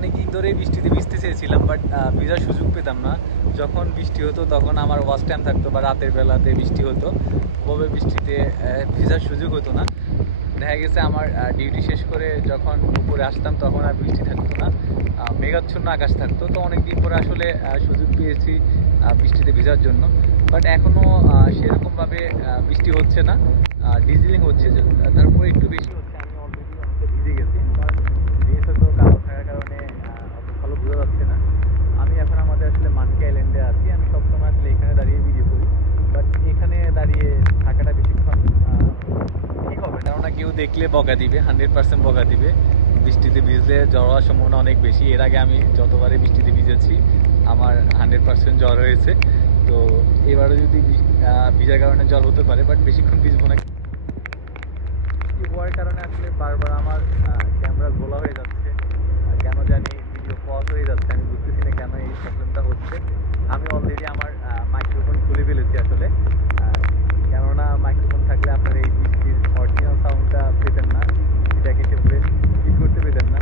অনেক দিন ধরেই বৃষ্টিতে ভিজতে চেয়েছিলাম, বাট ভিজার সুযোগ পেতাম না। যখন বৃষ্টি হতো তখন আমার ওয়াচ টাইম থাকতো বা রাতের বেলাতে বৃষ্টি হতো, ওভাবে বৃষ্টিতে ভিজার সুযোগ হতো না। দেখা গেছে আমার ডিউটি শেষ করে যখন উপরে আসতাম তখন আর বৃষ্টি থাকতো না, মেঘাচ্ছন্ন আকাশ থাকতো। তো অনেক দিন পরে আসলে সুযোগ পেয়েছি বৃষ্টিতে ভেজার জন্য। বাট এখনও সেরকমভাবে বৃষ্টি হচ্ছে না, ডিজিলিং হচ্ছে, তারপরে একটু বেশি হচ্ছে। আমি অলরেডি অনেকটা ভিজে গেছি, আমার ড্রেস হয়তো কালো থাকার কারণে অত ভালো বোঝা যাচ্ছে না। আমি এখন আমাদের আসলে মানকি আইল্যান্ডে আছি। আমি সবসময় আসলে এখানে দাঁড়িয়ে ভিডিও করি, বাট এখানে দাঁড়িয়ে থাকাটা বেশিক্ষণ ঠিক হবে, কেননা কেউ দেখলে বকা দিবে, 100% বকা দিবে। বৃষ্টিতে ভিজলে জ্বর হওয়ার সম্ভাবনা অনেক বেশি। এর আগে আমি যতবারে বৃষ্টিতে ভিজেছি আমার 100% জ্বর হয়েছে। তো এবারও যদি ভিজার কারণে জ্বর হতে পারে, বাট বেশিক্ষণ ভিজবো না। হওয়ার কারণে আসলে বারবার আমার ক্যামেরা ঘোলা হয়ে যাচ্ছে, কেন জানি ভিডিও পজ হয়ে যাচ্ছে। আমি বুঝতেছি না কেন এই প্রবলেমটা হচ্ছে। আমি অলরেডি আমার মাইক্রোফোন খুলে ফেলেছি আসলে, কেননা মাইক্রোফোন থাকলে আপনার এই বৃষ্টির অরিজিনাল সাউন্ডটা পেতেন না, সেটাকে সেভাবে ফিল করতে পেতেন না।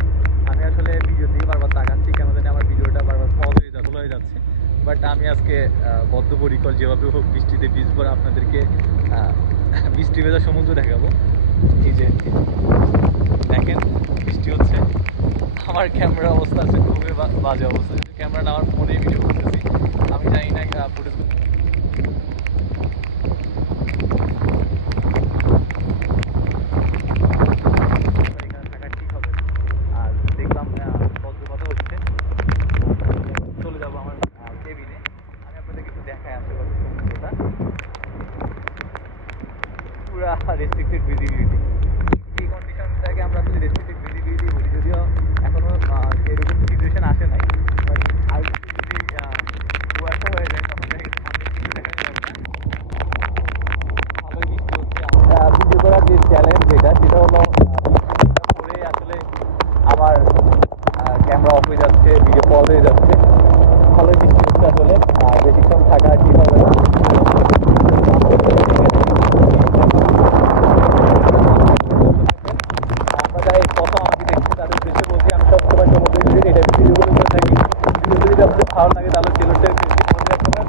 আমি আসলে ভিডিও দিয়ে বারবার তাকাচ্ছি, কেন জানি আমার ভিডিওটা বারবার পজ হয়ে যাচ্ছে। বাট আমি আজকে বদ্ধপরিকর যেভাবে হোক বৃষ্টিতে ভিজবো, আপনাদেরকে বৃষ্টি ভেজা সমুদ্র দেখাবো। এই যে দেখেন বৃষ্টি হচ্ছে, আমার ক্যামেরা অবস্থা আছে খুবই বাজে অবস্থা। ক্যামেরা না, আমার ফোনে ভিডিও করতেছি, আমি জানি না ফুটেজ এখানে থাকা ঠিক হবে। আর দেখলাম বজ্রপাত হচ্ছে, চলে যাবো আমার কেবিনে। আমি আপনাদেরকে একটু দেখাই আশেপাশে সমুদ্রটা, পুরা রেস্ট্রিক্টেড ভিজিবিলিটি। এই কন্ডিশনটাকে আমরা যদি রেস্ট্রিক্টেড ভিজিবিলিটি বলি, যদিও এখনও এরকম সিচুয়েশন আসে নাই, বাট আর যদি কুয়াশা হয়ে যায় তখন দেখা গেছে সামনে কিছু দেখা যাবে না। ভালোই বৃষ্টি হচ্ছে। আমার ভিডিও করার যে চ্যালেঞ্জ সেটা হলো বৃষ্টিটা পরে আসলে আমার ক্যামেরা অফ হয়ে যাচ্ছে, ভিডিও পজ হয়ে যাচ্ছে। ভালোই বৃষ্টি হচ্ছে আসলে, বেশিক্ষণ থাকা ঠিক হবে না। ভালো লাগে তাহলে চ্যানেলটা মনে রাখবেন।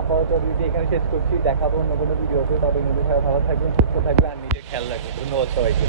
আপাতত ভিডিও এখানে শেষ করছি, দেখাবো অন্য কোনো ভিডিওতে। তবে কিন্তু সবাই ভালো থাকবেন, সুস্থ থাকবেন আর নিজের খেয়াল রাখবেন। ধন্যবাদ সবাইকে।